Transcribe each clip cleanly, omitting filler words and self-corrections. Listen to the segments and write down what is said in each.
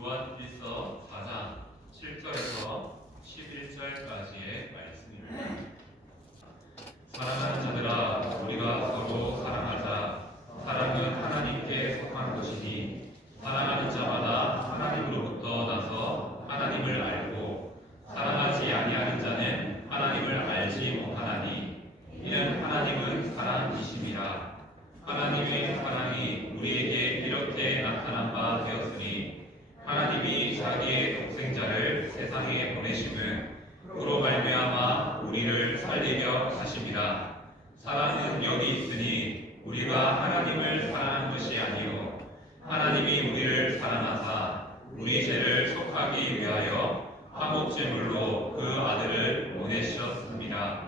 요한일서 4장 7절에서 11절까지의 말씀입니다. 사랑하는 자들아, 우리가 서로 사랑하자. 사랑은 하나님께 속한 것이니 사랑하는 자마다 하나님으로부터 나서 하나님을 알고 사랑하지 아니하는 자는 하나님을 알지 못하나니 이는 하나님은 사랑이심이라. 하나님의 사랑이 우리에게 이렇게 나타난 바 되었으니 하나님이 자기의 독생자를 세상에 보내심은 그로 말미암아 우리를 살리려 하심이라. 사랑은 여기 있으니 우리가 하나님을 사랑하는 것이 아니요 하나님이 우리를 사랑하사 우리 죄를 속하기 위하여 화목제물로 그 아들을 보내셨습니다.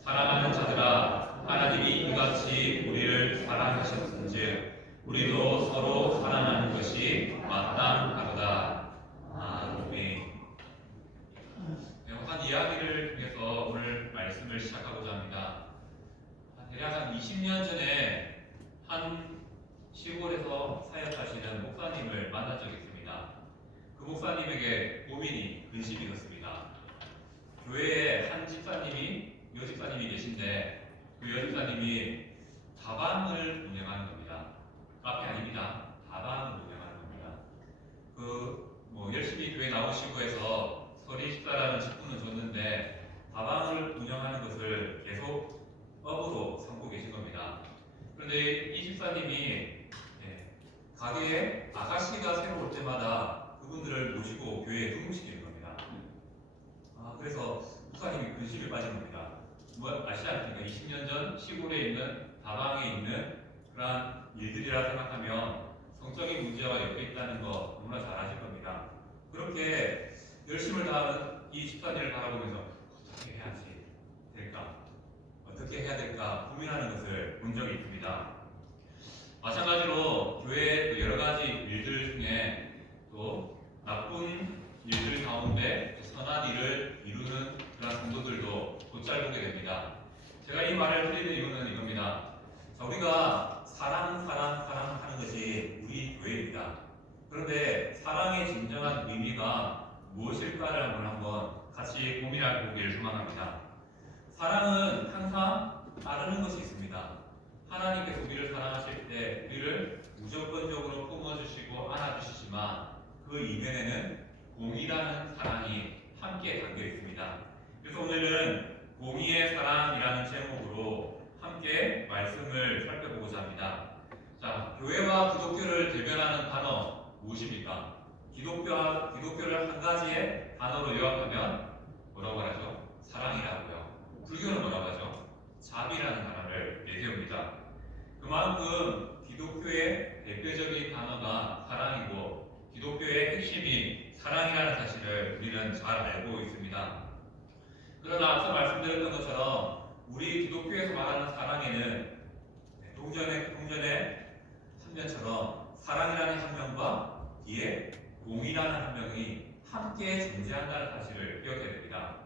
사랑하는 자들아, 하나님이 이같이 우리를 사랑하셨은즉 우리도 서로 사랑하는 것이 마땅하도다. 아멘. 한 이야기를 통해서 오늘 말씀을 시작하고자 합니다. 대략 한 20년 전에 한 시골에서 사역하시는 목사님을 만난 적이 있습니다. 그 목사님에게 고민이 근심이 있었습니다. 교회에 한 집사님이, 여집사님이 계신데 그 여집사님이 다방을 운영하는 겁니다. 카페 아닙니다. 다방을 운영하는 겁니다. 열심히 교회 나오시고 해서 서리 식사라는 직분은 줬는데 다방을 운영하는 것을 계속 업으로 삼고 계신 겁니다. 그런데 이 집사님이 가게에 아가씨가 새로 올 때마다 그분들을 모시고 교회에 등록시키는 겁니다. 그래서 목사님이 근심에 빠진 겁니다. 아시지 않습니까? 20년 전 시골에 있는 다방에 있는 그러한 일들이라 생각하면 성적인 문제와 엮여 있다는 거 너무나 잘 아실 겁니다. 그렇게 열심을 다하는 이 집사님을 바라보면서 어떻게 해야지 될까? 어떻게 해야 될까? 고민하는 것을 본 적이 있습니다. 마찬가지로 교회의 여러 가지 일들 중에 또 나쁜 일들 가운데 선한 일을 이루는 그런 성도들도 곧잘 보게 됩니다. 제가 이 말을 드리는 이유는 이겁니다. 자, 우리가 사랑하는 것이 우리 교회입니다. 그런데 사랑의 진정한 의미가 무엇일까를 한번 같이 고민해 보기를 소망합니다. 사랑은 항상 따르는 것이 있습니다. 하나님께서 우리를 사랑하실 때 우리를 무조건적으로 품어주시고 안아주시지만 그 이면에는 공의라는 사랑이 함께 담겨 있습니다. 그래서 오늘은 공의의 사랑이라는 제목으로 함께 말씀을 살펴보고자 합니다. 자, 교회와 기독교를 대변하는 단어 무엇입니까? 기독교를 한 가지의 단어로 요약하면 뭐라고 하죠? 사랑이라고요. 불교는 뭐라고 하죠? 자비라는 단어를 내세웁니다. 그만큼 기독교의 대표적인 단어가 사랑이고 기독교의 핵심이 사랑이라는 사실을 우리는 잘 알고 있습니다. 그러나 앞서 말씀드렸던 것처럼 우리 기독교에서 말하는 사랑에는 동전의 3면처럼 사랑이라는 한 명과 뒤에 공의라는 한 명이 함께 존재한다는 사실을 기억해야 됩니다.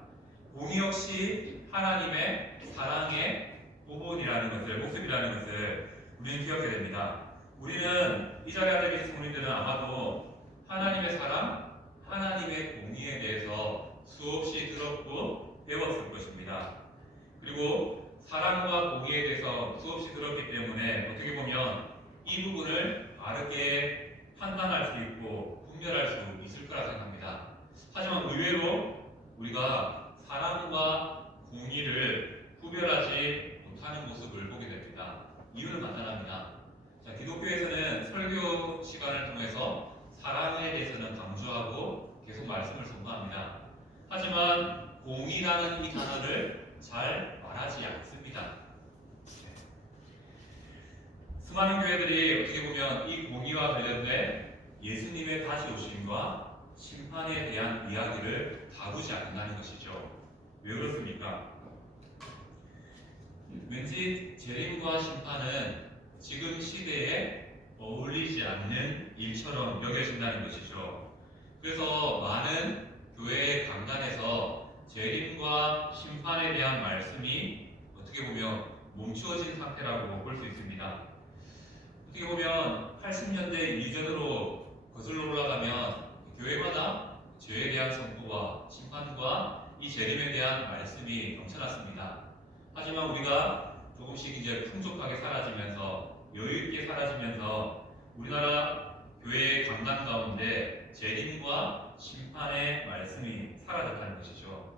공의 역시 하나님의 사랑의 모본이라는 것을, 모습이라는 것을 우리는 기억해야 됩니다. 우리는 이 자리에 앉아 계신 성도님들은 아마도 하나님의 사랑, 하나님의 공의에 대해서 수없이 들었고 배웠을 것입니다. 그리고 사랑과 공의에 대해서 수없이 들었기 때문에 어떻게 보면 이 부분을 바르게 판단할 수 있고 분별할 수 있을 거라 생각합니다. 하지만 의외로 우리가 사랑과 공의를 구별하지 못하는 모습을 보게 됩니다. 이유는 간단합니다. 자, 기독교에서는 설교 시간을 통해서 사랑에 대해서는 강조하고 계속 말씀을 선포합니다. 하지만 공의라는 이 단어를 잘 말하지 않습니다. 수많은 교회들이 어떻게 보면 이 공의와 관련된 예수님의 다시 오심과 심판에 대한 이야기를 다루지 않는다는 것이죠. 왜 그렇습니까? 왠지 재림과 심판은 지금 시대에 어울리지 않는 일처럼 여겨진다는 것이죠. 그래서 많은 교회의 강단에서 재림과 심판에 대한 말씀이 어떻게 보면 멈추어진 상태라고 볼 수 있습니다. 어떻게 보면 80년대 이전으로 거슬러 올라가면 우리가 조금씩 이제 풍족하게 사라지면서 여유 있게 사라지면서 우리나라 교회의 강단 가운데 재림과 심판의 말씀이 사라졌다는 것이죠.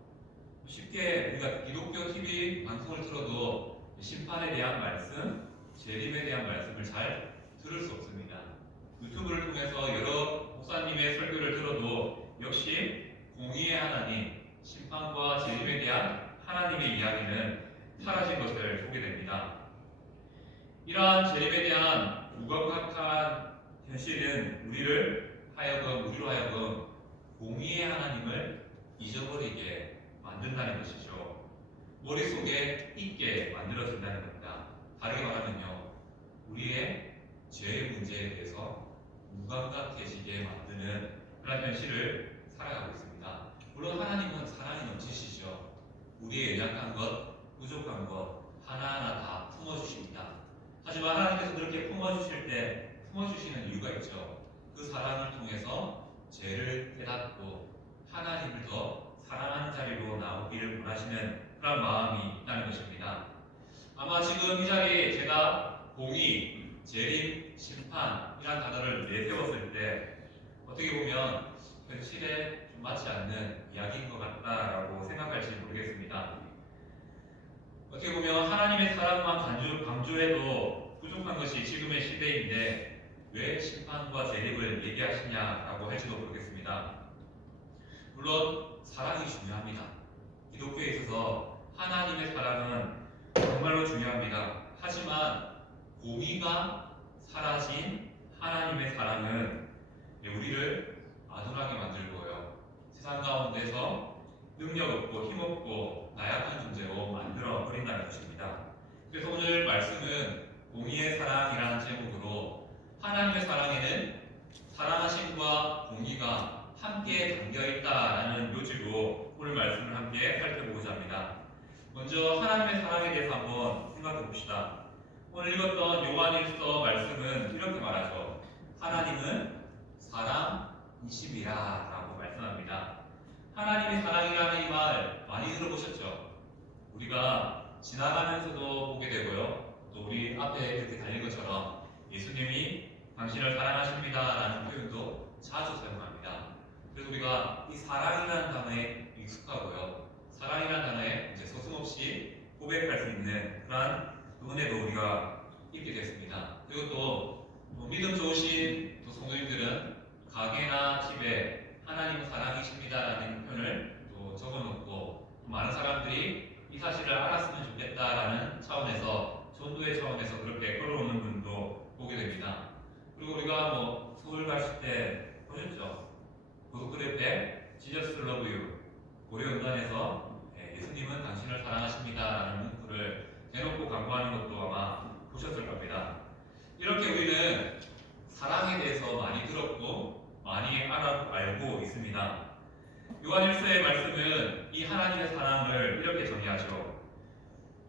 쉽게 우리가 기독교 TV 방송을 틀어도 심판에 대한 말씀, 재림에 대한 말씀을 잘 들을 수 없습니다. 유튜브를 통해서 여러 목사님의 설교를 들어도 역시 공의의 하나님, 심판과 재림에 대한 하나님의 이야기는 사라진 것을 보게 됩니다. 이러한 재림에 대한 무감각한 현실은 우리로 하여금 공의의 하나님을 잊어버리게 만든다는 것이죠. 머릿속에 있게 만들어진다는 겁니다. 다르게 말하면요, 우리의 죄의 문제에 대해서 무감각해지게 만드는 그런 현실을 살아가고 있습니다. 물론 하나님은 사랑이 넘치시죠. 우리의 연약한 것, 부족한 것 하나하나 다 품어주십니다. 하지만 하나님께서 그렇게 품어주시는 이유가 있죠. 그 사랑을 통해서 죄를 깨닫고 하나님을 더 사랑하는 자리로 나오기를 원하시는 그런 마음이 있다는 것입니다. 아마 지금 이 자리에 제가 공의, 재림, 심판 이란 단어를 내세웠을 때 어떻게 보면 현실에 좀 맞지 않는 이야기인 것 같다라고 생각할지 모르겠습니다. 어떻게 보면 하나님의 사랑만 강조해도 부족한 것이 지금의 시대인데 왜 심판과 재림을 얘기하시냐라고 할지도 모르겠습니다. 물론 사랑이 중요합니다. 기독교에 있어서 하나님의 사랑은 정말로 중요합니다. 하지만 공의가 사라진 하나님의 사랑은 우리를 아둔하게 만들고요. 세상 가운데서 능력 없고 힘 없고 나약한 존재로 만들어 버린다는 것입니다. 그래서 오늘 말씀은 공의의 사랑이라는 제목으로 하나님의 사랑에는 사랑하심과 공의가 함께 담겨 있다라는 요지로 오늘 말씀을 함께 살펴보고자 합니다. 먼저 하나님의 사랑에 대해서 한번 생각해 봅시다. 오늘 읽었던 요한일서 말씀은 이렇게 말하죠. 하나님은 사랑이심이라 라고 말씀합니다. 하나님의 사랑이라는 이 말 많이 들어보셨죠? 우리가 지나가면서도 보게 되고요. 또 우리 앞에 이렇게 달린 것처럼 예수님이 당신을 사랑하십니다 라는 표현도 자주 사용합니다. 그래서 우리가 이 사랑이라는 단어에 익숙하고요. 사랑이라는 단어에 이제 서슴없이 고백할 수 있는 그러한 은혜도 우리가 입게 됐습니다. 그리고 또 믿음 좋으신 또 성도님들은 가게나 집에 하나님 사랑이십니다라는 표현을 또 적어놓고 많은 사람들이 이 사실을 알았으면 좋겠다라는 차원에서 전도의 차원에서 그렇게 걸어오는 분도 보게 됩니다. 그리고 우리가 뭐 서울 가실 때 보셨죠? 고속도로 옆에 Jesus love you 고려연단에서 예수님은 당신을 사랑하십니다라는 문구를 대놓고 광고하는 것도 아마 보셨을 겁니다. 이렇게 우리는 사랑에 대해서 많이 들었고 많이 알고 있습니다. 요한일서의 말씀은 이 하나님의 사랑을 이렇게 정의하죠.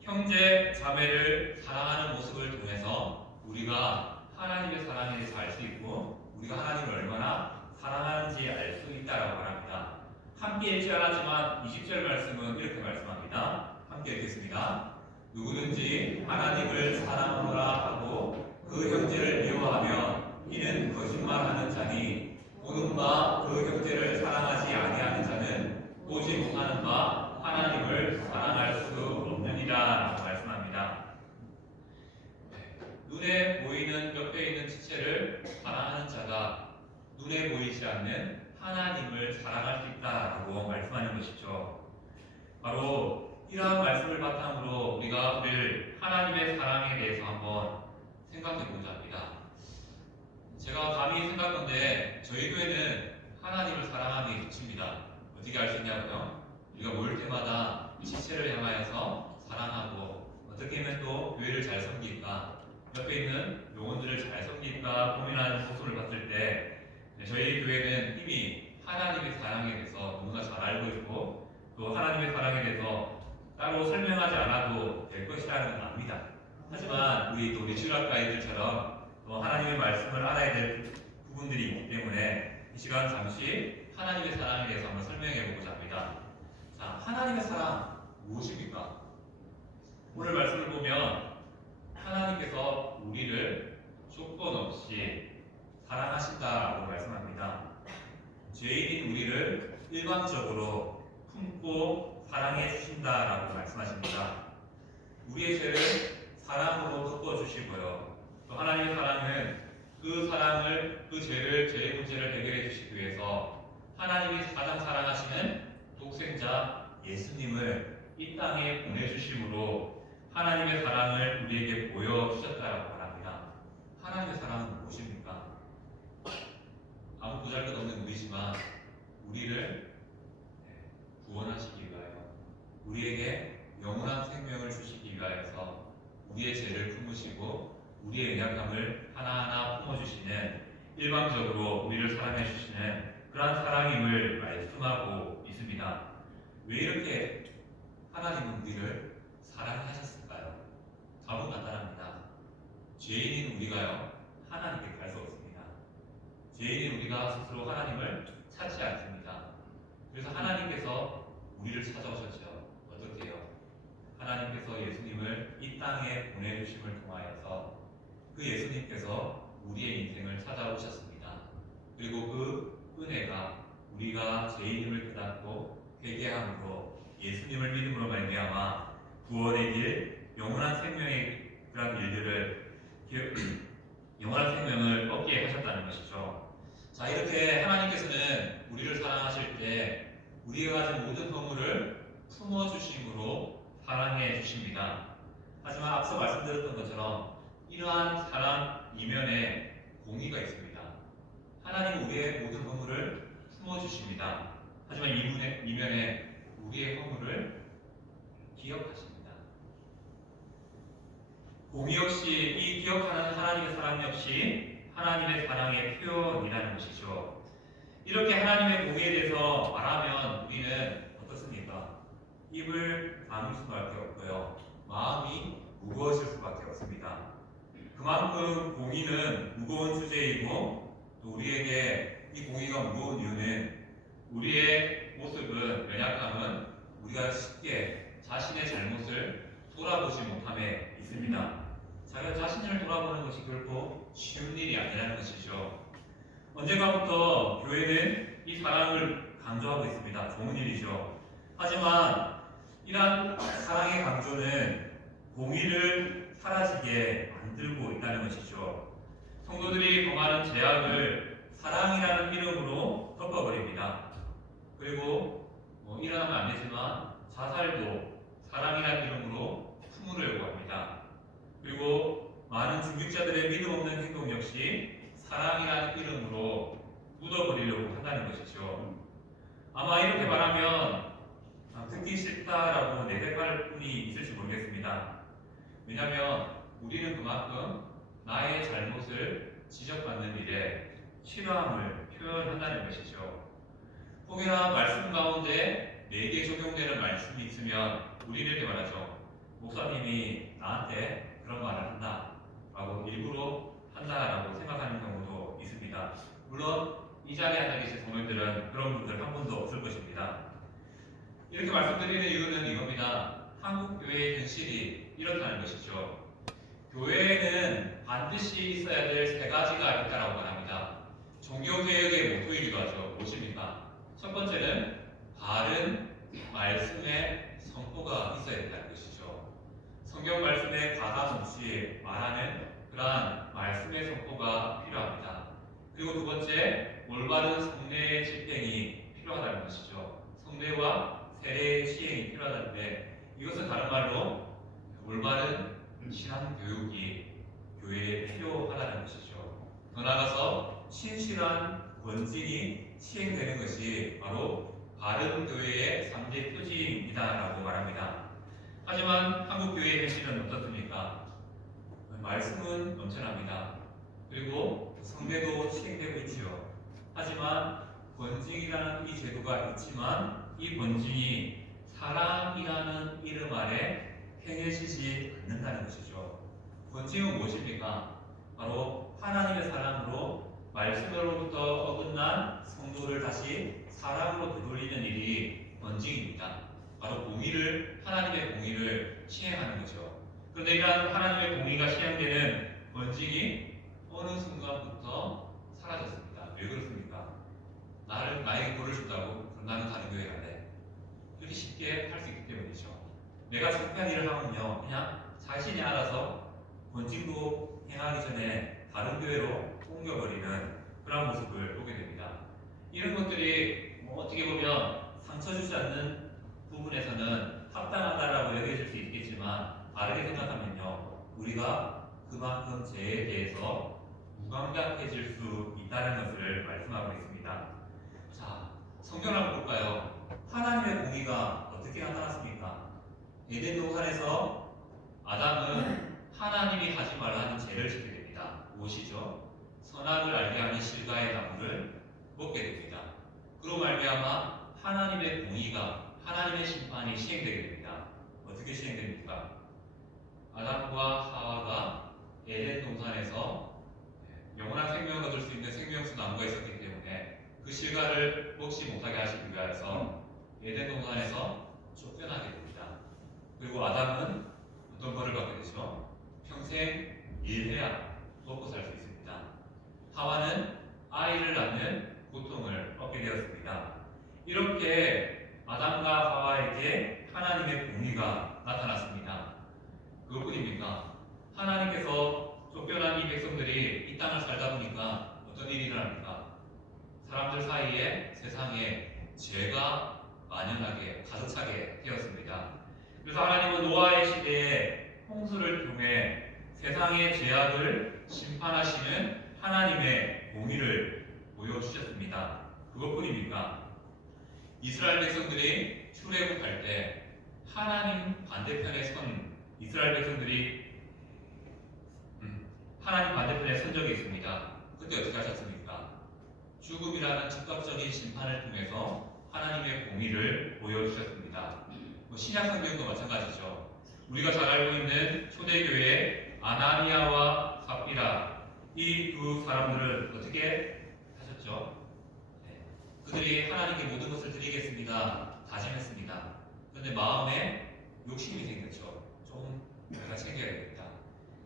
형제 자매를 사랑하는 모습을 통해서 우리가 하나님의 사랑에 대해서 알 수 있고 우리가 하나님을 얼마나 사랑하는지 알 수 있다라고 말합니다. 함께 읽지 않았지만 20절 말씀은 이렇게 말씀합니다. 함께 읽겠습니다. 누구든지 하나님을 사랑하노라 하고 그 형제를 미워하면 이는 거짓말하는 자니 보는 바 그 형제를 사랑하지 아니하는 자는 보지 못하는 바 하나님을 사랑할 수 없느니라 라고 말씀합니다. 눈에 보이는 옆에 있는 지체를 사랑하는 자가 눈에 보이지 않는 하나님을 사랑할 수 있다라고 말씀하는 것이죠. 바로 이러한 말씀을 바탕으로 우리가 늘 하나님의 사랑에 대해서 한번 생각해 보자 합니다. 제가 감히 생각하는데 저희 교회는 하나님을 사랑하는 게 끝입니다. 어떻게 알 수 있냐고요? 우리가 모일 때마다 지체를 향하여서 사랑하고 어떻게 하면 또 교회를 잘 섬길까, 옆에 있는 영혼들을 잘 섬길까 고민하는 모습을 봤을 때 저희 교회는 이미 하나님의 사랑에 대해서 너무나 잘 알고 있고 또 하나님의 사랑에 대해서 따로 설명하지 않아도 될 것이라는 걸 압니다. 하지만 우리 주일학가이들처럼 또 하나님의 말씀을 알아야 될 부분들이 있기 때문에 이 시간 잠시 하나님의 사랑에 대해서 한번 설명해 보고자 합니다. 자, 하나님의 사랑 무엇입니까? 오늘 말씀을 보면 하나님께서 우리를 조건 없이 사랑하신다라고 말씀합니다. 죄인인 우리를 일방적으로 품고 사랑해 주신다라고 말씀하십니다. 우리의 죄를 사랑으로 덮어주시고요. 또 하나님의 사랑은 그 죄를, 죄의 문제를 해결해 주시기 위해서 하나님이 가장 사랑하시는 독생자 예수님을 이 땅에 보내주심으로 하나님의 사랑을 우리에게 보여주셨다라고 말합니다. 하나님의 사랑은 무엇입니까? 아무 보잘것없는 우리지만 우리를 구원하시기 위하여, 우리에게 영원한 생명을 주시기 위하여서 우리의 죄를 품으시고 우리의 연약함을 하나하나 품어주시는, 일방적으로 우리를 사랑해 주시는 그러한 사랑임을 말씀하고 있습니다. 왜 이렇게 하나님은 우리를 사랑하셨을까요? 답은 간단합니다. 죄인인 우리가요, 하나님께 갈 수 없습니다. 죄인인 우리가 스스로 하나님을 찾지 않습니다. 그래서 하나님께서 우리를 찾아오셨죠. 어떻게요? 하나님께서 예수님을 이 땅에 보내주심을 통하여서 그 예수님께서 우리의 인생을 찾아오셨습니다. 그리고 그 은혜가 우리가 죄인임을 깨닫고 회개함으로 예수님을 믿음으로 말미암아 구원의 길, 영원한 생명의 그런 일들을 영원한 생명을 얻게 하셨다는 것이죠. 자, 이렇게 하나님께서는 우리를 사랑하실 때 우리가 가진 모든 허물을 품어주심으로 사랑해 주십니다. 하지만 앞서 말씀드렸던 것처럼 이러한 사랑 이면에 공의가 있습니다. 하나님은 우리의 모든 허물을 품어주십니다. 하지만 이면에 우리의 허물을 기억하십니다. 공의 역시, 이 기억하는 하나님의 사랑 역시 하나님의 사랑의 표현이라는 것이죠. 이렇게 하나님의 공의에 대해서 말하면 우리는 어떻습니까? 입을 다물 수밖에 없고요, 마음이 무거워질 수밖에 없습니다. 그만큼 공의는 무거운 주제이고, 또 우리에게 이 공의가 무거운 이유는 우리의 모습은, 연약함은 우리가 쉽게 자신의 잘못을 돌아보지 못함에 있습니다. 자기가 자신을 돌아보는 것이 결코 쉬운 일이 아니라는 것이죠. 언젠가부터 교회는 이 사랑을 강조하고 있습니다. 좋은 일이죠. 하지만 이러한 사랑의 강조는 공의를 사라지게 만들고 있다는 것이죠. 성도들이 범하는 죄악을 사랑이라는 이름으로 덮어버립니다. 그리고 일어나면 안 되지만 자살도 사랑이라는 이름으로 품으려고 합니다. 그리고 많은 중직자들의 믿음 없는 행동 역시 사랑이라는 이름으로 묻어버리려고 한다는 것이죠. 아마 이렇게 말하면 듣기 싫다라고 내색할 분이 있을지 모르겠습니다. 왜냐하면 우리는 그만큼 나의 잘못을 지적받는 일에 싫어함을 표현한다는 것이죠. 혹여나 말씀 가운데 내게 적용되는 말씀이 있으면 우리는 이렇게 말하죠. 목사님이 나한테 그런 말을 한다 라고, 일부러 한다라고 생각하는 경우도 있습니다. 물론 이 자리에 앉아 계신 성도들은 그런 분들 한 분도 없을 것입니다. 이렇게 말씀드리는 이유는 이겁니다. 한국 교회의 현실이 이렇다는 것이죠. 교회에는 반드시 있어야 될 세 가지가 있다고 말합니다. 종교개혁의 모토이기도 하죠. 무엇입니까? 첫 번째는 바른 말씀의 선포가 있어야 된다는 것이죠. 성경 말씀에 가감 없이 말하는 그러한 말씀의 선포가 필요합니다. 그리고 두 번째, 올바른 성례의 집행이 필요하다는 것이죠. 성례와 세례의 시행이 필요하다는데, 이것은 다른 말로 올바른 신앙교육이 교회에 필요하다는 것이죠. 더 나아가서 신실한 권징이 시행되는 것이 바로 바른 교회의 3대 표지입니다라고 말합니다. 하지만 한국 교회의 현실은 어떻습니까? 말씀은 넘쳐납니다. 그리고 성례도 시행되고 있지요. 하지만 권징이라는 이 제도가 있지만 이 권징이 사랑이라는 이름 아래 행해지지 않는다는 것이죠. 권징은 무엇입니까? 바로 하나님의 사랑으로 말씀으로부터 어긋난 성도를 다시 사랑으로 되돌리는 일이 권징입니다. 바로 공의를, 하나님의 공의를 시행하는 거죠. 그런데 이러한 하나님의 공의가 시행되는 번징이 어느 순간부터 사라졌습니다. 왜 그렇습니까? 나에게 벌을 준다고? 그럼 나는 다른 교회 갈래. 이렇게 쉽게 할 수 있기 때문이죠. 내가 창피한 일을 하면요, 그냥 자신이 알아서 번징도 행하기 전에 다른 교회로 옮겨버리는 그런 모습을 보게 됩니다. 이런 것들이 어떻게 보면 상처 주지 않는 부분에서는 합당하다라고 여겨질 수 있겠지만, 다르게 생각하면요, 우리가 그만큼 죄에 대해서 무감각해질 수 있다는 것을 말씀하고 있습니다. 자, 성경을 한번 볼까요? 하나님의 공의가 어떻게 나타났습니까? 에덴 동산에서 아담은 하나님이 하지 말라 하는 죄를 짓게 됩니다. 무엇이죠? 선악을 알게 하는 실과의 나무를 먹게 됩니다. 그로 말미암아 하나님의 공의가, 하나님의 심판이 시행되게 됩니다. 어떻게 시행됩니까? 아담과 하와가 에덴 동산에서 영원한 생명을 얻을 수 있는 생명수 나무가 있었기 때문에 그 실과를 먹지 못하게 하시기 위해서 에덴 동산에서 쫓겨나게 됩니다. 그리고 아담은 어떤 벌을 받게 되죠? 평생 일해야 먹고 살 수 있습니다. 하와는 아이를 낳는 고통을 얻게 되었습니다. 이렇게 아담과 하와에게 하나님의 공의가 나타났습니다. 그것뿐입니까? 하나님께서 쫓겨난 이 백성들이 이 땅을 살다 보니까 어떤 일이 일어납니까? 사람들 사이에 세상에 죄가 만연하게 가득 차게 되었습니다. 그래서 하나님은 노아의 시대에 홍수를 통해 세상의 죄악을 심판하시는 하나님의 공의를 보여주셨습니다. 그것뿐입니까? 이스라엘 백성들이 출애굽할 때 하나님 반대편에 선 이스라엘 백성들이 하나님 반대편에 선 적이 있습니다. 그때 어떻게 하셨습니까? 죽음이라는 즉각적인 심판을 통해서 하나님의 공의를 보여주셨습니다. 신약 성경도 마찬가지죠. 우리가 잘 알고 있는 초대교회 아나니아와 삽비라, 이 두 사람들은 어떻게 하셨죠? 그들이 하나님께 모든 것을 드리겠습니다 다짐했습니다. 그런데 마음에 욕심이 생겼죠. 좀 내가 챙겨야겠다.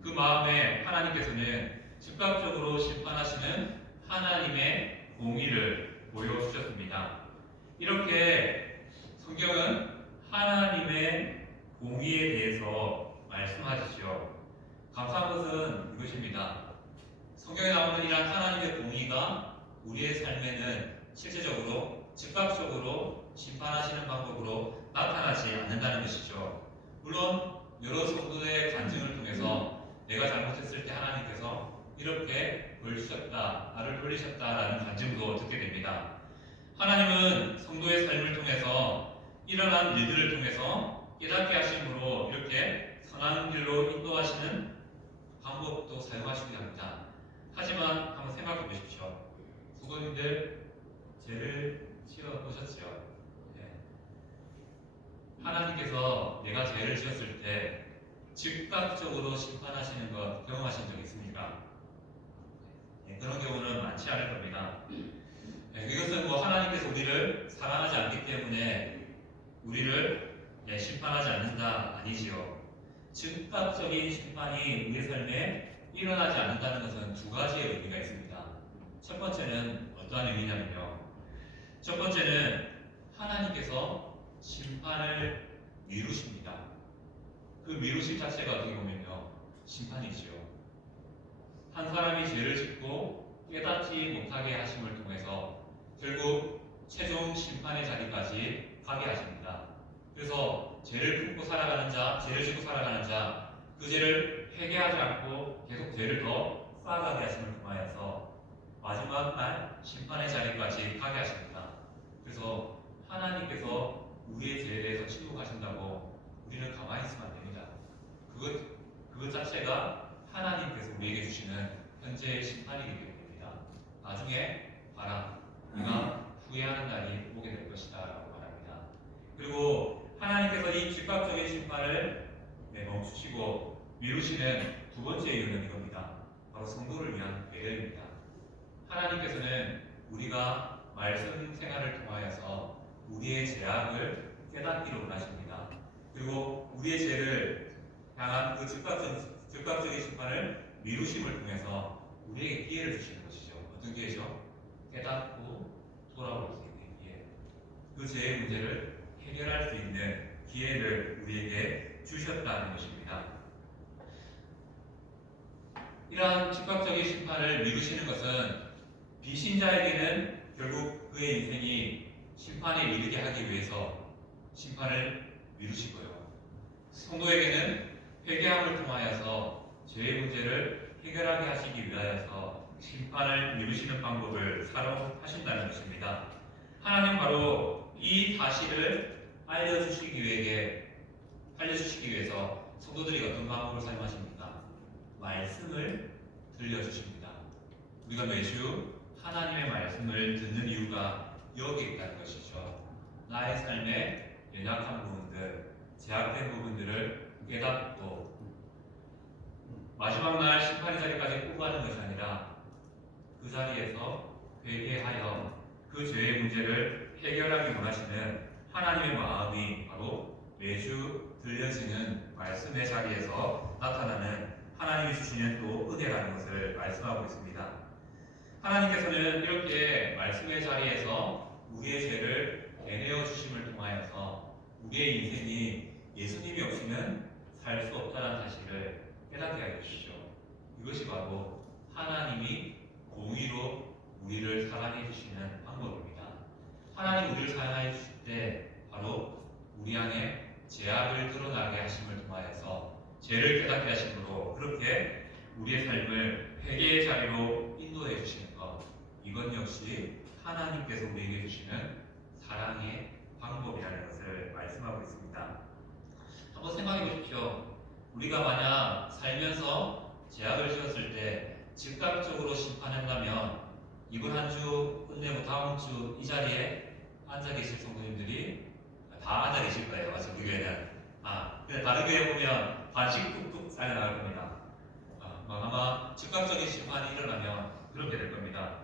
그 마음에 하나님께서는 즉각적으로 심판하시는 하나님의 공의를 보여주셨습니다. 이렇게 성경은 하나님의 공의에 대해서 말씀하시죠. 감사한 것은 이것입니다. 성경에 나오는 이러한 하나님의 공의가 우리의 삶에는 실제적으로 즉각적으로 심판하시는 방법으로 나타나지 않는다는 것이죠. 물론 여러 성도의 간증을 통해서 내가 잘못했을 때 하나님께서 이렇게 벌 주셨다, 나를 돌리셨다라는 간증도 듣게 됩니다. 하나님은 성도의 삶을 통해서 일어난 일들을 통해서 깨닫게 하심으로 이렇게 선한 길로 인도하시는 방법도 사용하시기도 합니다. 하지만 한번 생각해 보십시오. 성도님들 죄를 지어 보셨죠? 하나님께서 내가 죄를 지었을 때 즉각적으로 심판하시는 것 경험하신 적 있습니까? 그런 경우는 많지 않을 겁니다. 이것은 하나님께서 우리를 사랑하지 않기 때문에 우리를 심판하지 않는다 아니지요. 즉각적인 심판이 우리의 삶에 일어나지 않는다는 것은 두 가지의 의미가 있습니다. 첫 번째는 어떠한 의미냐면요. 첫 번째는 하나님께서 심판을 미루십니다. 그 미루심 자체가 어떻게 보면요, 심판이지요. 한 사람이 죄를 짓고 깨닫지 못하게 하심을 통해서 결국 최종 심판의 자리까지 가게 하십니다. 그래서 죄를 품고 살아가는 자, 죄를 짓고 살아가는 자, 그 죄를 회개하지 않고 계속 죄를 더 쌓아가게 하심을 통하여서 마지막 날 심판의 자리까지 가게 하십니다. 그래서 하나님께서 우리의 죄에 대해서 침묵하신다고 우리는 가만히 있으면 안 됩니다. 그것 자체가 하나님께서 우리에게 주시는 현재의 심판이기 때문입니다. 나중에 봐라, 네가 후회하는 날이 오게 될 것이다 라고 말합니다. 그리고 하나님께서 이 즉각적인 심판을 멈추시고 미루시는 두 번째 이유는 이겁니다. 바로 성도를 위한 배려입니다. 하나님께서는 우리가 말씀 생활을 통하여서 우리의 죄악을 깨닫기를 원하십니다. 그리고 우리의 죄를 향한 그 즉각적인 심판을 미루심을 통해서 우리에게 기회를 주시는 것이죠. 어떤 기회죠? 깨닫고 돌아올 수 있는 기회. 그 죄의 문제를 해결할 수 있는 기회를 우리에게 주셨다는 것입니다. 이러한 즉각적인 심판을 미루시는 것은 비신자에게는 결국 그의 인생이 심판에 이르게 하기 위해서 심판을 미루시고요. 성도에게는 회개함을 통하여서 죄의 문제를 해결하게 하시기 위하여서 심판을 미루시는 방법을 사용하신다는 것입니다. 하나님 바로 이 사실을 알려주시기 위해서 성도들이 어떤 방법을 사용하십니까? 말씀을 들려주십니다. 우리가 매주 하나님의 말씀을 듣는 이유가 여기 있다는 것이죠. 나의 삶의 연약한 부분들, 제약된 부분들을 깨닫고 마지막 날 심판의 자리까지 꼬가는 것이 아니라 그 자리에서 회개하여 그 죄의 문제를 해결하기 원하시는 하나님의 마음이 바로 매주 들려지는 말씀의 자리에서 나타나는 하나님이 주시는 또 은혜라는 것을 말씀하고 있습니다. 하나님께서는 이렇게 말씀의 자리에서 우리의 죄를 대내어 주심을 통하여서 우리의 인생이 예수님이 없이는 살 수 없다는 사실을 깨닫게 하여 주시죠. 이것이 바로 하나님이 공의로 우리를 사랑해 주시는 방법입니다. 하나님 우리를 사랑해 주실 때 바로 우리 안에 죄악을 드러나게 하심을 통하여서 죄를 깨닫게 하심으로 그렇게 우리의 삶을 회개의 자리로 인도해 주시는 것, 이건 역시 하나님께서 우리에게 주시는 사랑의 방법이라는 것을 말씀하고 있습니다. 한번 생각해 보십시오. 우리가 만약 살면서 죄악을 지었을 때 즉각적으로 심판한다면 이번 한 주 끝내고 다음 주 이 자리에 앉아 계실 성도님들이 다 앉아 계실 거예요. 지금 우리 교회는. 근데 다른 교회 보면 반씩 뚝뚝 쌓여 나갈 겁니다. 아마 즉각적인 심판이 일어나면 그렇게 될 겁니다.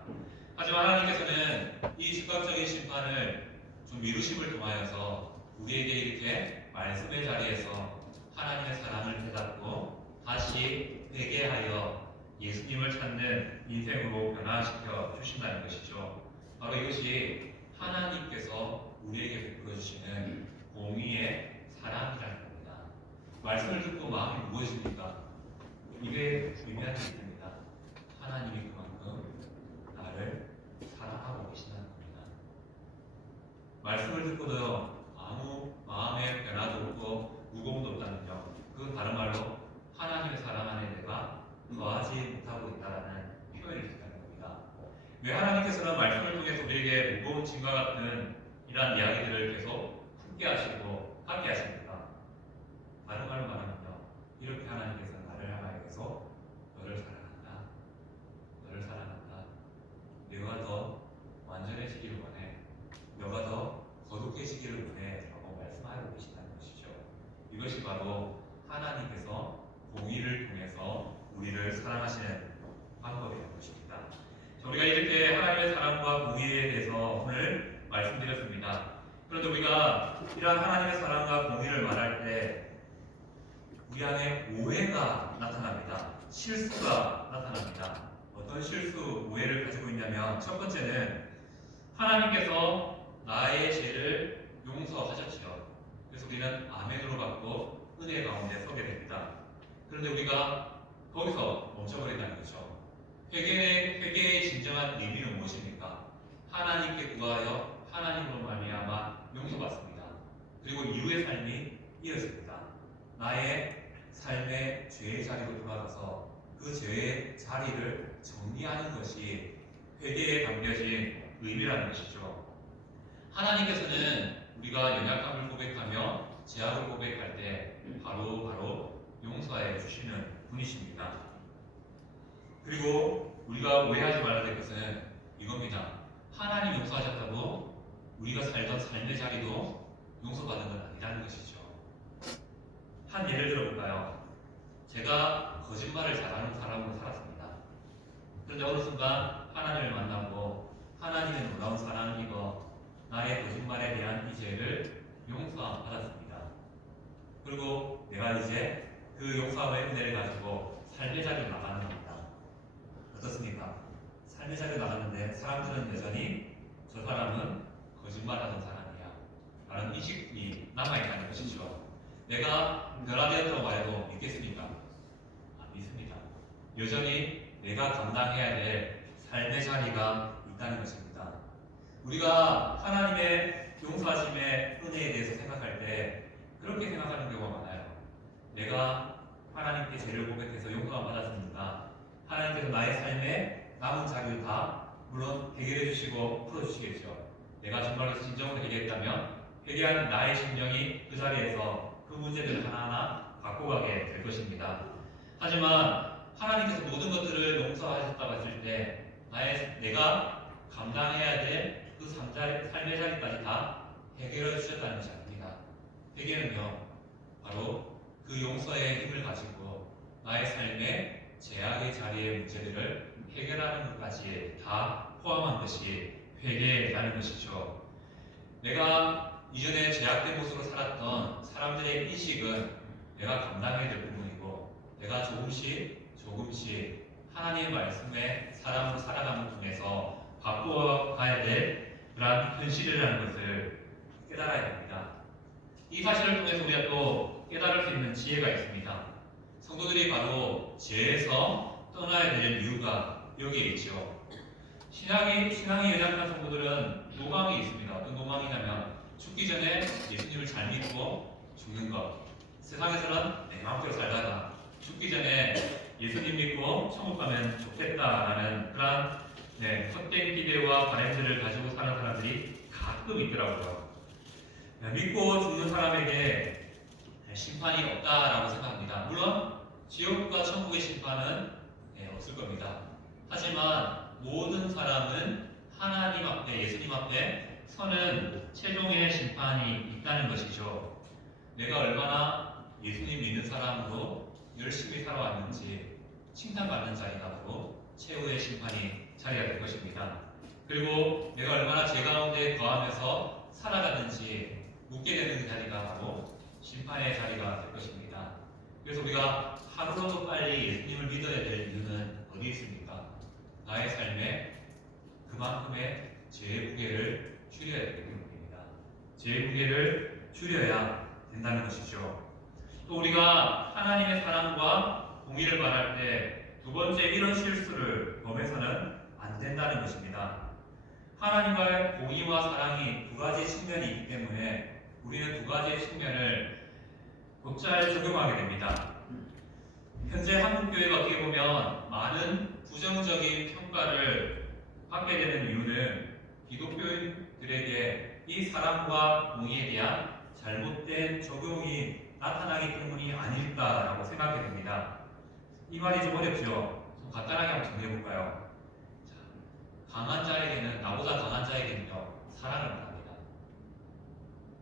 하지만 하나님께서는 이 즉각적인 심판을 좀 미루심을 통하여서 우리에게 이렇게 말씀의 자리에서 하나님의 사랑을 깨닫고 다시 회개하여 예수님을 찾는 인생으로 변화시켜 주신다는 것이죠. 바로 이것이 하나님께서 우리에게 베풀어 주시는 공의의 사랑이라는 겁니다. 말씀을 듣고 마음이 무엇입니까? 이게 의미하는 것입니다. 하나님이 그만큼 나를 사랑하고 계신다는 겁니다. 말씀을 듣고도 아무 마음의 변화도 없고 무거움도 없다면요. 그건 다른 말로 하나님의 사랑 안에 내가 거하지 못하고 있다는 표현이 된다는 겁니다. 왜 하나님께서는 말씀을 통해서 우리에게 무거운 짐과 같은 이러한 이야기들을 계속 품게 하시고 갖게 하십니까? 다른 말로 말하면요. 이렇게 하나님께서 나를 향하여 계속 너를 사랑한다. 너를 사랑한다. 내가 더 완전해지기를 원해. 너가 더 거룩해지기를 원해. 라고 말씀하고 계신다는 것이죠. 이것이 바로 하나님께서 공의를 통해서 우리를 사랑하시는 방법이라는 것입니다. 우리가 이렇게 하나님의 사랑과 공의에 대해서 오늘 말씀드렸습니다. 그런데 우리가 이러한 하나님의 사랑과 공의를 말할 때 우리 안에 오해가 나타납니다. 실수가 나타납니다. 어떤 실수, 오해를 가지고 있냐면 첫 번째는 하나님께서 나의 죄를 용서하셨지요. 그래서 우리는 아멘으로 받고 은혜 가운데 서게 됩니다. 그런데 우리가 거기서 멈춰버린다는 거죠. 회개의 진정한 의미는 무엇입니까? 하나님께 구하여 하나님으로 말미암아 용서받습니다. 그리고 이후의 삶이 이어집니다. 나의 삶의 죄의 자리로 돌아가서 그 죄의 자리를 정리하는 것이 회개에 담겨진 의미라는 것이죠. 하나님께서는 우리가 연약함을 고백하며 죄악을 고백할 때 바로 용서해 주시는 분이십니다. 그리고 우리가 오해하지 말아야 될 것은 이겁니다. 하나님 용서하셨다고 우리가 살던 삶의 자리도 용서받은 건 아니라는 것이죠. 한 예를 들어볼까요? 제가 거짓말을 잘하는 사람으로 살았습니다. 그런데 어느 순간 하나님을 만나고 하나님의 놀라운 사랑을 입어 나의 거짓말에 대한 이 죄를 용서받았습니다. 그리고 내가 이제 그 용서와의 은혜를 가지고 삶의 자리로 나가는 겁니다. 어떻습니까? 삶의 자리로 나갔는데 사람들은 여전히 저 사람은 거짓말하는 사람이야 라는 인식이 남아있다는 것이죠. 내가 변화되었다고 말해도 믿겠습니까? 안 믿습니다. 여전히 내가 감당해야 될 삶의 자리가 있다는 것입니다. 우리가 하나님의 용서하심의 은혜에 대해서 생각할 때 그렇게 생각하는 경우가 많아요. 내가 하나님께 죄를 고백해서 용서만 받았으니까 하나님께서 나의 삶에 남은 자리를 다 물론 해결해 주시고 풀어 주시겠죠. 내가 정말로 진정으로 회개했다면 회개하는 나의 심령이 그 자리에서 그 문제들을 하나하나 바꿔가게 될 것입니다. 하지만 하나님께서 모든 것들을 용서하셨다고 했을 때 내가 감당해야 될 그 삶의 자리까지 다 해결해 주셨다는 것이 아닙니다. 회개는요 바로 그 용서의 힘을 가지고 나의 삶의 제약의 자리의 문제들을 해결하는 것까지 다 포함한 것이 회개라는 것이죠. 내가 이전에 제약된 모습으로 살았던 사람들의 인식은 내가 감당해야 될 부분이고 내가 조금씩 하나님의 말씀에 사람으로 살아가는 중에서 바꾸어 가야 될 그러한 현실이라는 것을 깨달아야 됩니다. 이 사실을 통해서 우리가 또 깨달을 수 있는 지혜가 있습니다. 성도들이 바로 죄에서 떠나야 될 이유가 여기에 있죠. 신앙이 연약한 성도들은 노망이 있습니다. 어떤 노망이냐면 죽기 전에 예수님을 잘 믿고 죽는 것. 세상에서는 내 마음대로 살다가 죽기 전에 예수님 믿고 천국 가면 좋겠다라는 그런 헛된 기대와 바램들을 가지고 사는 사람들이 가끔 있더라고요. 믿고 죽는 사람에게 심판이 없다라고 생각합니다. 물론 지옥과 천국의 심판은 없을 겁니다. 하지만 모든 사람은 하나님 앞에 예수님 앞에 서는 최종의 심판이 있다는 것이죠. 내가 얼마나 예수님 믿는 사람으로 열심히 살아왔는지 칭찬받는 자리가 바로 최후의 심판이 자리가 될 것입니다. 그리고 내가 얼마나 죄 가운데 거하면서 살아가는지 묻게 되는 자리가 바로 심판의 자리가 될 것입니다. 그래서 우리가 하루라도 빨리 예수님을 믿어야 될 이유는 어디 있습니까? 나의 삶에 그만큼의 죄의 무게를 줄여야 되기 때문입니다. 죄의 무게를 줄여야 된다는 것이죠. 또 우리가 하나님의 사랑과 공의를 말할 때 두 번째 이런 실수를 범해서는 안 된다는 것입니다. 하나님과의 공의와 사랑이 두 가지 측면이 있기 때문에 우리는 두 가지의 측면을 곧잘 적용하게 됩니다. 현재 한국교회가 어떻게 보면 많은 부정적인 평가를 받게 되는 이유는 기독교인들에게 이 사랑과 공의에 대한 잘못된 적용이 나타나기 때문이 아닐까라고 생각이 됩니다. 이 말이 좀 어렵죠? 좀 간단하게 한번 정리해볼까요? 강한 자에게는, 나보다 강한 자에게는요, 사랑을 말합니다.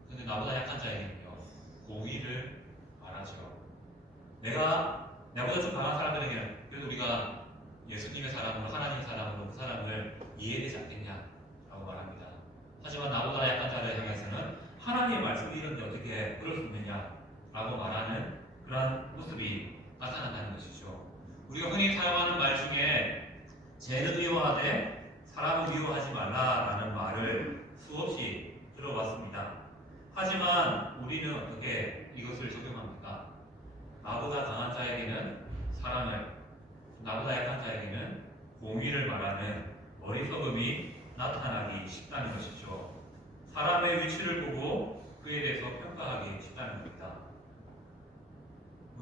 근데 나보다 약한 자에게는요, 공의를 말하죠. 나보다 좀 강한 사람들에게는 그래도 우리가 예수님의 사랑으로, 하나님의 사랑으로 그 사람을 이해되지 않겠냐라고 말합니다. 하지만 나보다 약한 자를 향해서는 하나님의 말씀이 이런데 어떻게 그럴 수 있느냐라고 말하는 그런 모습이 나타난다는 것이죠. 우리가 흔히 사용하는 말 중에 죄는 미워하되 사람을 미워하지 말라라는 말을 수없이 들어봤습니다. 하지만 우리는 어떻게 이것을 적용합니까? 나보다 강한 자에게는 사랑을, 나보다 약한 자에게는 공의를 말하는 어리석음이 나타나기 쉽다는 것이죠. 사람의 위치를 보고 그에 대해서 평가하기 쉽다는 겁니다.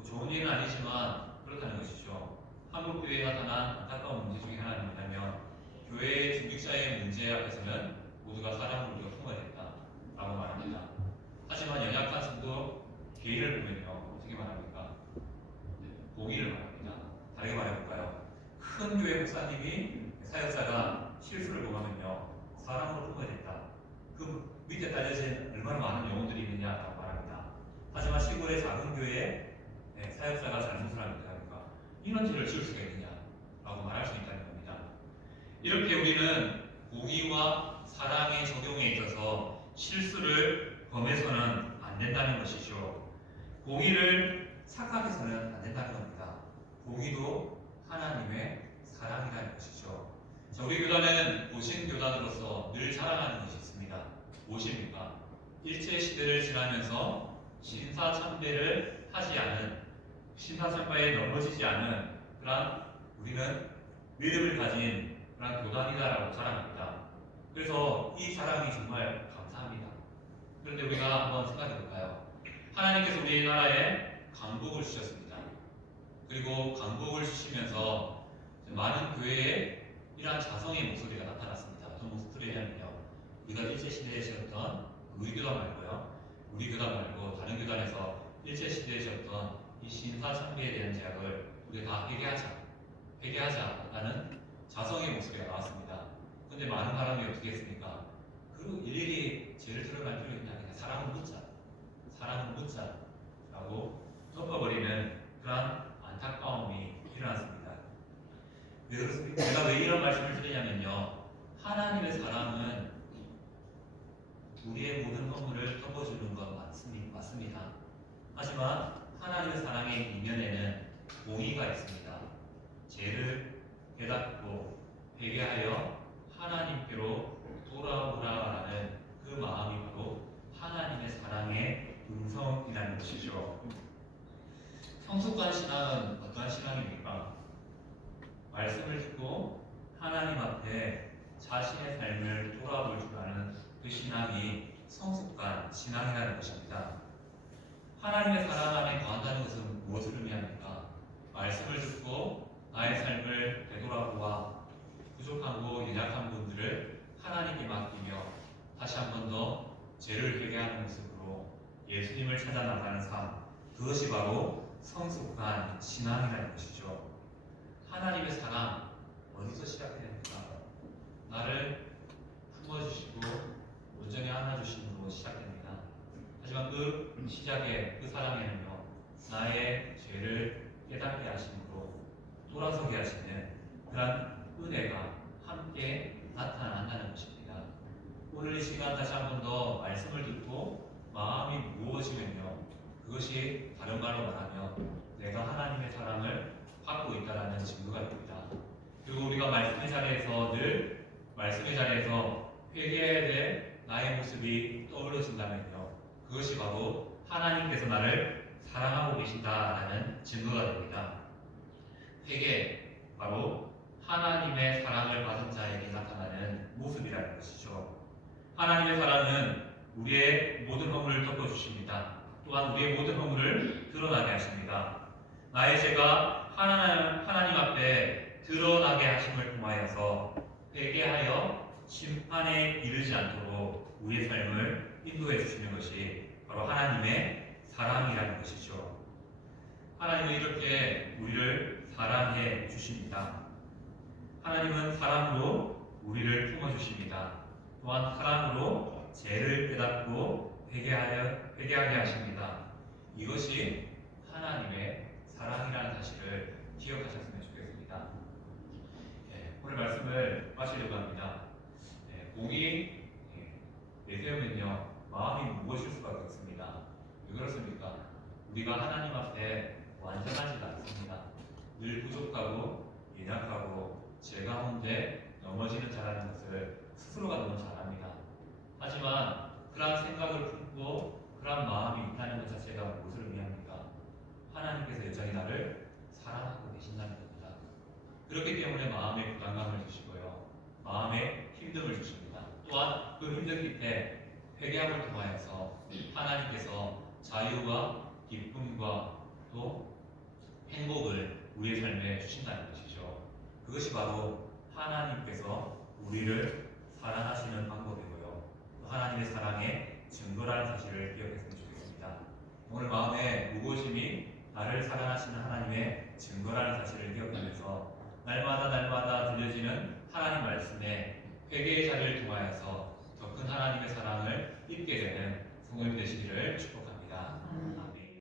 좋은 일은 아니지만 그렇다는 것이죠. 한국교회에 나타난 안타까운 문제 중에 하나는 뭐냐면 교회의 중직자의 문제 앞에서는 모두가 사랑으로 우리가 통과됐다라고 말합니다. 하지만 연약한 성도 교회를 보면요 어떻게 말합니까? 공의를 말합니다. 다르게 말해볼까요? 큰 교회 목사님이 사역자가 실수를 범하면요 사랑으로 통과됐다. 그 밑에 딸려진 얼마나 많은 영혼들이 있느냐라고 말합니다. 하지만 시골의 작은 교회에 사역자가 잘못을 하면 어떡합니까? 이런 죄를 지을 수가 있느냐라고 말할 수 있다는 겁니다. 이렇게 우리는 공의와 사랑의 적용에 있어서 실수를 범해서는 안 된다는 것이죠. 공의를 착각해서는 안 된다는 겁니다. 공의도 하나님의 사랑이라는 것이죠. 자, 우리 교단은 보신교단으로서 늘 자랑하는 것이 있습니다. 무엇입니까? 일제시대를 지나면서 신사참배를 하지 않은, 신사참배에 넘어지지 않은 그러한 우리는 믿음을 가진 그러한 교단이다라고 자랑합니다. 그래서 이 자랑이 정말 감사합니다. 그런데 우리가 한번 생각해 볼까요? 하나님께서 우리나라에 강복을 주셨습니다. 그리고 강복을 주시면서 많은 교회에 이러한 자성의 목소리가 나타났습니다. 어떤 목소리냐면요, 우리가 일제시대에 지었던 우리 교단 말고요, 우리 교단 말고 다른 교단에서 일제시대에 지었던 이 신사참배에 대한 제약을 우리가 다 회개하자라는 자성의 목소리가 나왔습니다. 근데 많은 사람이 어떻게 했습니까? 그 일일이 죄를 드러날 필요 있나, 그냥 사랑은 묻자라고 덮어버리는 그러한 안타까움이 일어났습니다. 왜 그렇습니까? 제가 왜 이런 말씀을 드리냐면요, 하나님의 사랑은 우리의 모든 허물을 덮어주는 건 맞습니다. 하지만 하나님의 사랑의 이면에는 공의가 있습니다. 죄를 깨닫고 회개하여 하나님께로 돌아오라라는 그 마음이 바로 하나님의 사랑의 음성이라는 것이죠. 성숙한 신앙은 어떠한 신앙입니까? 말씀을 듣고 하나님 앞에 자신의 삶을 돌아볼 줄 아는 그 신앙이 성숙한 신앙이라는 것입니다. 하나님의 사랑 안에 거한다는 것은 무엇을 의미합니까? 말씀을 듣고 나의 삶을 되돌아보아 부족하고 연약한 분들을 하나님께 맡기며 다시 한 번 더 죄를 회개하는 모습으로 예수님을 찾아 나가는 삶, 그것이 바로 성숙한 신앙이라는 것이죠. 하나님의 사랑 어디서 시작해야 됩니까? 나를 품어주시고 온전히 안아주심으로 시작됩니다. 하지만 그 시작의 그 사랑에는요, 나의 죄를 깨닫게 하심으로 돌아서게 하시는 그런 은혜가 함께 나타난다는 것입니다. 오늘 이 시간 다시 한 번 더 말씀을 듣고 마음이 무거워지면요, 그것이 다른 말로 말하면 내가 하나님의 사랑을 받고 있다는 증거가 됩니다. 그리고 우리가 말씀의 자리에서 회개해야 될 나의 모습이 떠올려진다면요, 그것이 바로 하나님께서 나를 사랑하고 계신다라는 증거가 됩니다. 회개, 바로 하나님의 사랑을 받은 자에게 나타나는 모습이라는 것이죠. 하나님의 사랑은 우리의 모든 허물을 덮어주십니다. 또한 우리의 모든 허물을 드러나게 하십니다. 나의 죄가 하나님 앞에 드러나게 하심을 통하여서 회개하여 심판에 이르지 않도록 우리의 삶을 인도해 주시는 것이 바로 하나님의 사랑이라는 것이죠. 하나님은 이렇게 우리를 사랑해 주십니다. 하나님은 사랑으로 우리를 품어주십니다. 또한 사랑으로 죄를 깨닫고 회개하게 하십니다. 이것이 하나님의 사랑이라는 사실을 기억하셨으면 좋겠습니다. 오늘 말씀을 마치려고 합니다. 공이 내세우면요, 마음이 무거워질 수밖에 없습니다. 왜 그렇습니까? 우리가 하나님 앞에 완전하지가 않습니다. 늘 부족하고 연약하고 죄 가운데 넘어지는 자라는 것을 스스로가 너무 잘 압니다. 하지만 그러한 생각을 품고 그러한 마음이 있다는 것 자체가 무엇을 의미합니까? 하나님께서 여전히 나를 사랑하고 계신다는 겁니다. 그렇기 때문에 마음에 부담감을 주시고요, 마음에 힘듦을 주십니다. 또한 그 힘든 끝에 회개함을 통하여서 하나님께서 자유와 기쁨과 또 행복을 우리의 삶에 주신다는 것이죠. 그것이 바로 하나님께서 우리를 사랑하시는 방법이고요, 또 하나님의 사랑의 증거라는 사실을 기억했으면 좋겠습니다. 오늘 마음에 무거우심이 나를 사랑하시는 하나님의 증거라는 사실을 기억하면서 날마다 들려지는 하나님 말씀에 회개의 자리를 통하여서 더 큰 하나님의 사랑을 입게 되는 성도님 되시기를 축복합니다.